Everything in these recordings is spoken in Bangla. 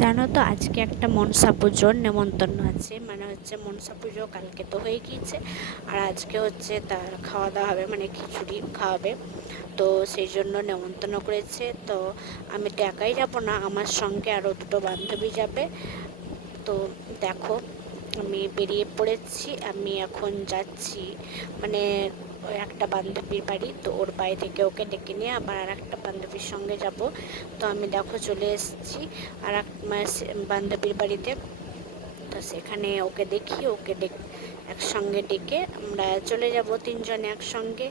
জানো তো আজকে একটা মনসা পুজোর নেমন্তন্ন আছে, মানে হচ্ছে মনসা পুজো কালকে তো হয়ে গিয়েছে, আর আজকে হচ্ছে তার খাওয়া দাওয়া হবে, মানে খিচুড়ি খাওয়াবে। তো সেই জন্য নেমন্তন্ন করেছে। তো আমি তো একাই যাবো না, আমার সঙ্গে আরও দুটো বান্ধবী যাবে। তো দেখো, আমি বেরিয়ে পড়েছি, আমি এখন যাচ্ছি মানে ওই একটা বান্ধবীর বাড়ি, তো ওর বাড়ি থেকে ওকে ডেকে নিয়ে আবার আর একটা বান্ধবীর সঙ্গে যাব। তো আমি দেখো চলে এসেছি আর এক বান্ধবীর বাড়িতে। তো সেখানে ওকে দেখি, একসঙ্গে ডেকে আমরা চলে যাব তিনজনে একসঙ্গে।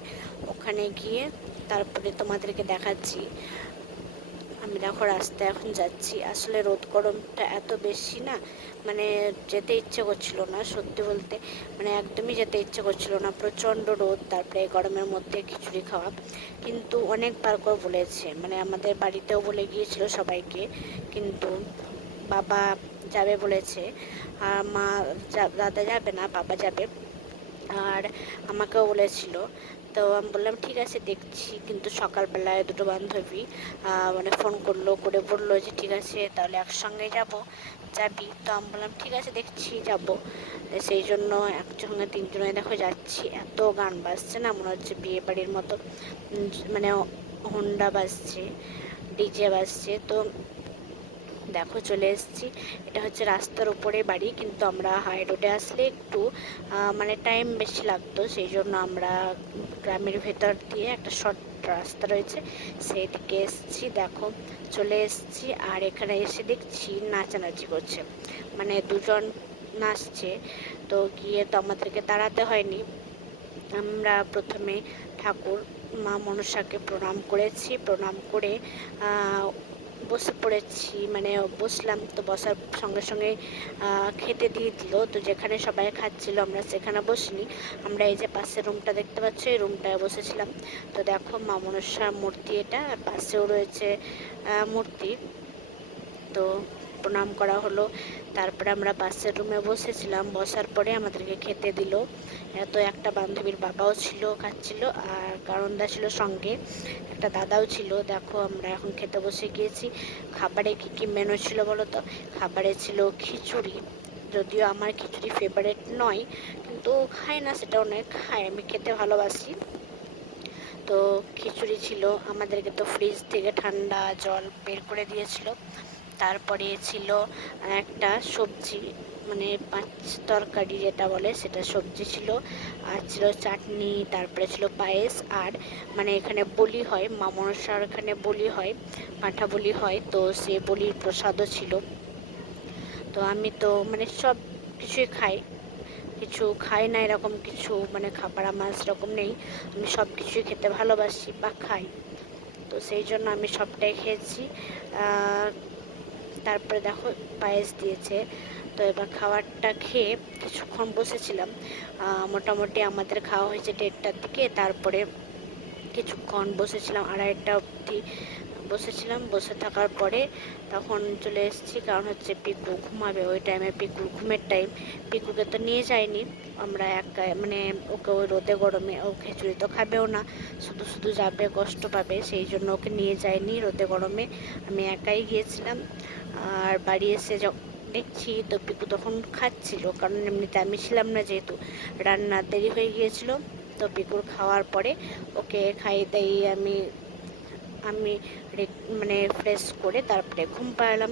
ওখানে গিয়ে তারপরে তোমাদেরকে দেখাচ্ছি। আমি দেখো রাস্তায় এখন যাচ্ছি, আসলে রোদ গরমটা এত বেশি না, মানে যেতে ইচ্ছে করছিল না সত্যি বলতে, মানে একদমই যেতে ইচ্ছে করছিল না, প্রচণ্ড রোদ, তারপরে গরমের মধ্যে খিচুড়ি খাওয়া। কিন্তু অনেকবার করে বলেছে, মানে আমাদের বাড়িতেও বলে গিয়েছিল সবাইকে, কিন্তু বাবা যাবে বলেছে, আর মা দাদা যাবে না, বাবা যাবে। আর আমাকেও বলেছিল। তো আমি বললাম ঠিক আছে দেখছি, কিন্তু সকালবেলায় দুটো বান্ধবী মানে ফোন করে বললো যে ঠিক আছে তাহলে একসঙ্গে যাবি। তো আমি বললাম ঠিক আছে দেখছি যাব। সেই জন্য একসঙ্গে তিনজনে দেখো যাচ্ছি, এত গান বাজছে না, মনে হচ্ছে বিয়ে বাড়ির মতো, মানে হোন্ডা বাজছে, ডিজে বাজছে। তো দেখো চলে এসেছি, এটা হচ্ছে রাস্তার উপরে বাড়ি, কিন্তু আমরা হাই রোডে আসলে একটু মানে টাইম বেশি লাগতো, সেই জন্য আমরা গ্রামের ভেতর দিয়ে একটা শর্ট রাস্তা রয়েছে সেই দিকে এসেছি। দেখো চলে এসেছি, আর এখানে এসে দেখছি নাচানাচি করছে, মানে দুজন নাচছে। তো গিয়ে তো আমাদেরকে দাঁড়াতে হয়নি, আমরা প্রথমে ঠাকুর মা মনসাকে প্রণাম করেছি, প্রণাম করে বসে পড়েছি, মানে বসলাম। তো বসার সঙ্গে সঙ্গে খেতে দিয়ে দিল, তো যেখানে সবাই খাচ্ছিল আমরা সেখানে বসিনি, আমরা এই যে পাশের রুমটা দেখতে পাচ্ছি এই রুমটায় বসেছিলাম। তো দেখো মা মনসার মূর্তি এটা, আর পাশেও রয়েছে মূর্তি। তো প্রণাম করা হলো, তারপরে আমরা পাশের রুমে বসেছিলাম, বসার পরে আমাদেরকে খেতে দিল। তো একটা বান্ধবীর বাবাও ছিল, খাচ্ছিল, আর কারণদা ছিল সঙ্গে, একটা দাদাও ছিল। দেখো আমরা এখন খেতে বসে গিয়েছি। খাবারে কী কী মেনু ছিল বলো তো? খাবারে ছিল খিচুড়ি, যদিও আমার খিচুড়ি ফেভারেট নয়, কিন্তু খাই না সেটা অনেক খাই, আমি খেতে ভালোবাসি। তো খিচুড়ি ছিল, আমাদেরকে তো ফ্রিজ থেকে ঠান্ডা জল বের করে দিয়েছিল। তারপরে ছিল একটা সবজি, মানে পাঁচ তরকারি যেটা বলে সেটা সবজি ছিল, আর ছিল চাটনি, তারপরে ছিল পায়েস, আর মানে এখানে বলি হয়, মা মনসার এখানে বলি হয়, পাঁঠা বলি হয়, তো সে বলির প্রসাদও ছিল। তো আমি তো মানে সব কিছুই খাই, কিছু খাই না এরকম কিছু মানে খাবার আমার সেরকম নেই, আমি সব কিছুই খেতে ভালোবাসি বা খাই, তো সেই জন্য আমি সবটাই খেয়েছি। তারপরে দেখো পায়েস দিয়েছে। তো এবার খাবারটা খেয়ে কিছুক্ষণ বসেছিলাম, মোটামুটি আমাদের খাওয়া হয়েছে 1:30টার দিকে, তারপরে কিছুক্ষণ বসেছিলাম 2:30টা অবধি বসেছিলাম। বসে থাকার পরে তখন চলে এসেছি, কারণ হচ্ছে পিকু ঘুমাবে, ওই টাইমে পিকুর ঘুমের টাইম। পিকুকে তো নিয়ে যাইনি আমরা, একা মানে ওকে ওই রোদে গরমে, ও খিচুড়ি তো খাবেও না, শুধু শুধু যাবে কষ্ট পাবে, সেই জন্য ওকে নিয়ে যাইনি রোদে গরমে, আমি একাই গিয়েছিলাম। আর বাড়ি এসে দেখছি তো পিকু তখন খাচ্ছিল, কারণ এমনিতে আমি ছিলাম না, যেহেতু রান্না দেরি হয়ে গিয়েছিল। তো পিকুর খাওয়ার পরে ওকে খাইয়ে দাইয়ে আমি মানে ফ্রেশ করে তারপরে ঘুম পাড়ালাম।